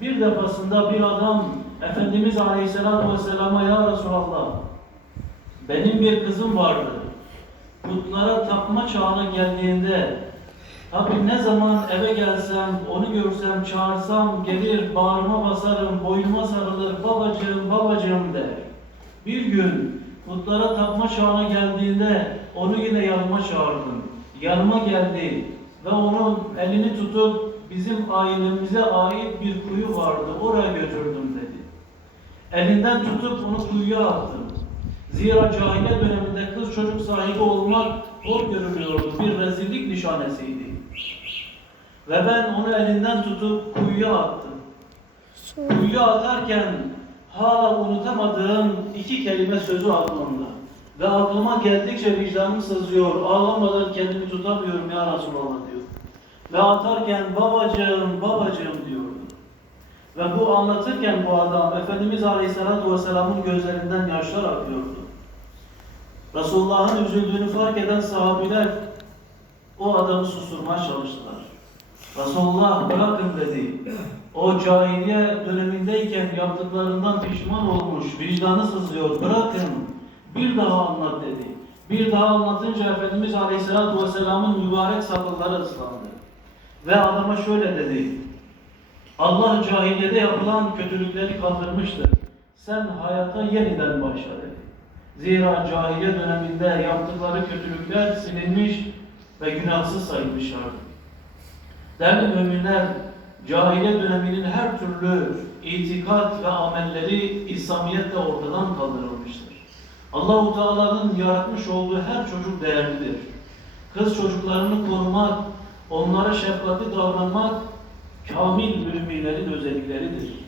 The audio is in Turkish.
bir defasında bir adam Efendimiz Aleyhisselatü Vesselam'a Ya Resulallah benim bir kızım vardı. Putlara tapma çağına geldiğinde Tabi ne zaman eve gelsem, onu görsem, çağırsam gelir, bağrıma basarım, boynuma sarılır, babacığım, babacığım der. Bir gün putlara tapma çağına geldiğinde onu yine yanıma çağırdım. Yanıma geldi ve onun elini tutup bizim ailemize ait bir kuyu vardı, oraya götürdüm dedi. Elinden tutup onu kuyuya attım. Zira cahiliye döneminde kız çocuk sahibi olmak hor görülüyordu, bir rezillik nişanesiydi. Ve ben onu elinden tutup kuyuya attım. Kuyuya atarken hala unutamadığım iki kelime sözü aklımda. Ve aklıma geldikçe vicdanım sızıyor. Ağlamadan kendimi tutamıyorum ya Resulallah diyor. Ve atarken babacığım, babacığım diyordu. Ve bu anlatırken bu adam Efendimiz Aleyhisselatü Vesselam'ın gözlerinden yaşlar akıyordu. Resulullah'ın üzüldüğünü fark eden sahabiler o adamı susturmaya çalıştılar. Resulullah bırakın dedi. O cahiliye dönemindeyken yaptıklarından pişman olmuş, vicdanı sızlıyor. Bırakın, bir daha anlat dedi. Bir daha anlatınca Efendimiz Aleyhisselatü Vesselam'ın mübarek sakılları ıslandı. Ve adama şöyle dedi. Allah cahiliyede yapılan kötülükleri kaldırmıştır. Sen hayata yeniden başla dedi. Zira cahiliye döneminde yaptıkları kötülükler silinmiş ve günahsız sayılmışlardı. Değerli müminler, cahiliye döneminin her türlü itikat ve amelleri İslamiyetle ortadan kaldırılmıştır. Allahu Teala'nın yaratmış olduğu her çocuk değerlidir. Kız çocuklarını korumak, onlara şefkatli davranmak kamil müminlerin özellikleridir.